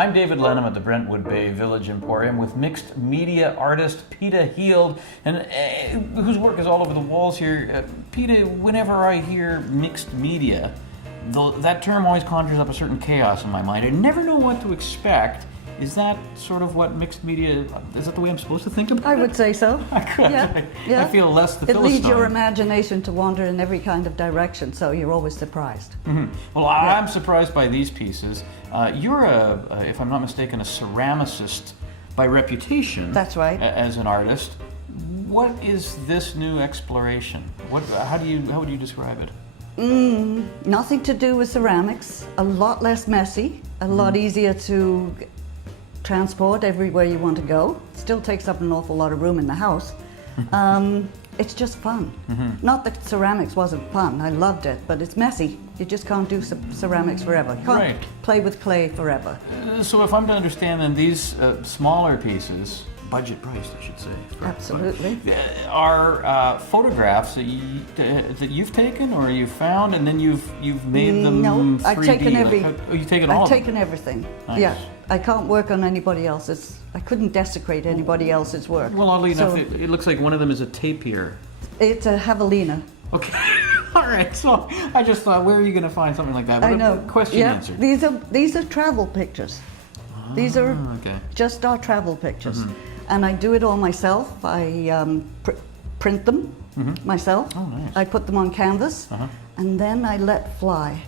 I'm David Lennam at the Brentwood Bay Village Emporium with mixed media artist Peta Heald, and whose work is all over the walls here. Peta, whenever I hear mixed media, that term always conjures up a certain chaos in my mind. I never know what to expect. Is that sort of what mixed media, is that the way I'm supposed to think about it? I would say so. Yeah. I feel less the Philistine. It leads your imagination to wander in every kind of direction, so you're always surprised. Mm-hmm. Well, I'm surprised by these pieces. You're if I'm not mistaken, a ceramicist by reputation. That's right. As an artist. What is this new exploration? How would you describe it? Nothing to do with ceramics. A lot less messy. A lot easier to transport everywhere you want to go. Still takes up an awful lot of room in the house. It's just fun. Not that ceramics wasn't fun. I loved it, but it's messy. You just can't do ceramics forever. You can't play with clay forever. So if I'm to understand, then these smaller pieces, budget priced, I should say. Absolutely. Are photographs that you've taken or you've found, and then you've made them 3D? I've taken you've taken all. I've taken everything. Nice. Yeah. I can't work on anybody else's. I couldn't desecrate anybody else's work. Well, oddly enough, it looks like one of them is a tapir. It's a javelina. Okay. All right. So I just thought, where are you going to find something like that? But I know. Question answered. These are travel pictures. These are just our travel pictures. And I do it all myself. I print them myself. Oh, nice. I put them on canvas, and then I let fly.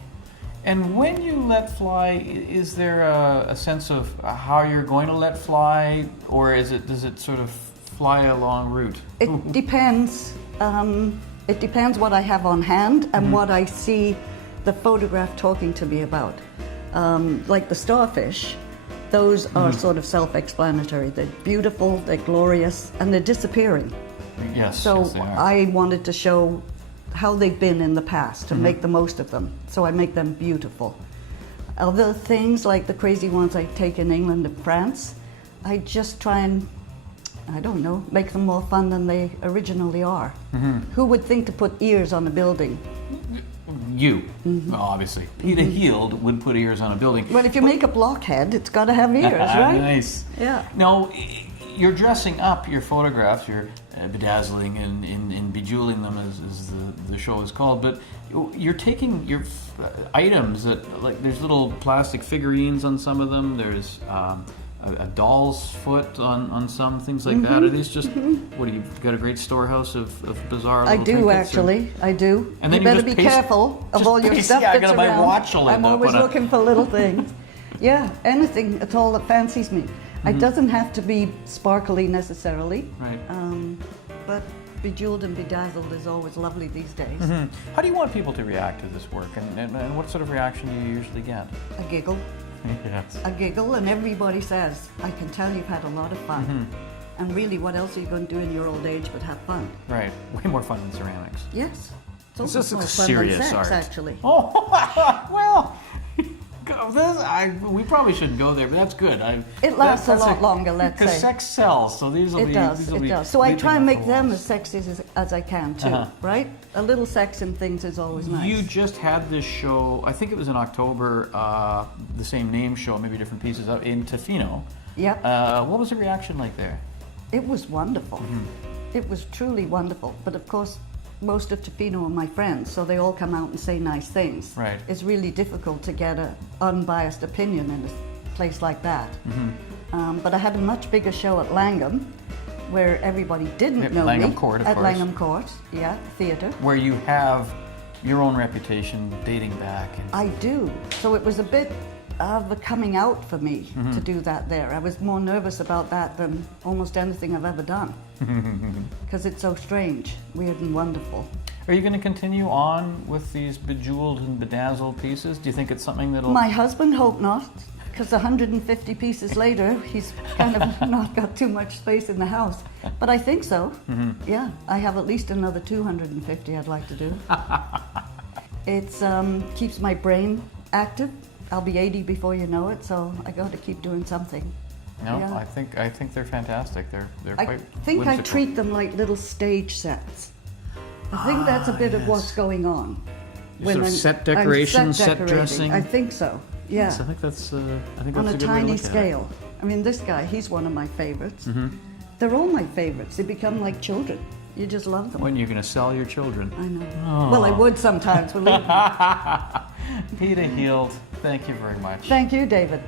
And when you let fly, is there a sense of how you're going to let fly, or does it sort of fly a long route? It depends. It depends what I have on hand and what I see the photograph talking to me about. Like the starfish, those are sort of self-explanatory. They're beautiful, they're glorious, and they're disappearing. Yes, so yes, they are. I wanted to show how they've been in the past to make the most of them. So I make them beautiful. Other things like the crazy ones I take in England and France, I just try and, I don't know, make them more fun than they originally are. Who would think to put ears on a building? You, well, obviously. Peta Heald would put ears on a building. Well, if you make a blockhead, it's got to have ears, right? Nice. Yeah. Now, you're dressing up your photographs, you're bedazzling and bejeweling them, as the show is called, but you're taking your items that, like, there's little plastic figurines on some of them, there's a doll's foot on some, things like that. Are these just, what do you got a great storehouse of bizarre little trinkets? I do. And then you better be careful of all your stuff that's around. My watch will end I'm always looking for little things. Yeah, anything at all that fancies me. It doesn't have to be sparkly necessarily, but bejeweled and bedazzled is always lovely these days. How do you want people to react to this work, and what sort of reaction do you usually get? A giggle. Yes. A giggle, and everybody says, I can tell you've had a lot of fun. And really, what else are you going to do in your old age but have fun? Right, way more fun than ceramics. Yes. It's just more fun serious than sex, art. actually. Oh, well, we probably shouldn't go there, but that's good. It lasts a lot longer, let's say. Because sex sells, so these will be... It does. So I try and make them as sexy as I can, too, right? A little sex in things is always nice. You just had this show, I think it was in October, the same name show, maybe different pieces, in Tofino. Yep. What was the reaction like there? It was wonderful. It was truly wonderful. But of course, most of Tofino are my friends, so they all come out and say nice things. Right. It's really difficult to get an unbiased opinion in a place like that. But I had a much bigger show at Langham, where everybody didn't know Langham me. Court, of at course. Langham Court, yeah, theatre. Where you have your own reputation dating back. I do. So it was a bit of a coming out for me to do that there. I was more nervous about that than almost anything I've ever done. Because it's so strange, weird and wonderful. Are you going to continue on with these bejeweled and bedazzled pieces? Do you think it's something that'll... My husband hoped not, because 150 pieces later, he's kind of not got too much space in the house. But I think so. Yeah, I have at least another 250 I'd like to do. It keeps my brain active. I'll be 80 before you know it, so I got to keep doing something. No, Yeah. I think they're fantastic. They're quite I think whimsical. I treat them like little stage sets. I think that's a bit of what's going on. Sort of set decoration, set dressing. I think so. Yeah. Yes, I think that's On a a good way to tiny look at it. scale. I mean, this guy, he's one of my favorites. Mm-hmm. They're all my favorites. They become like children. You just love them. When you're going to sell your children. I know. Oh. Well, I would sometimes, believe me. Peta Heald, thank you very much. Thank you, David.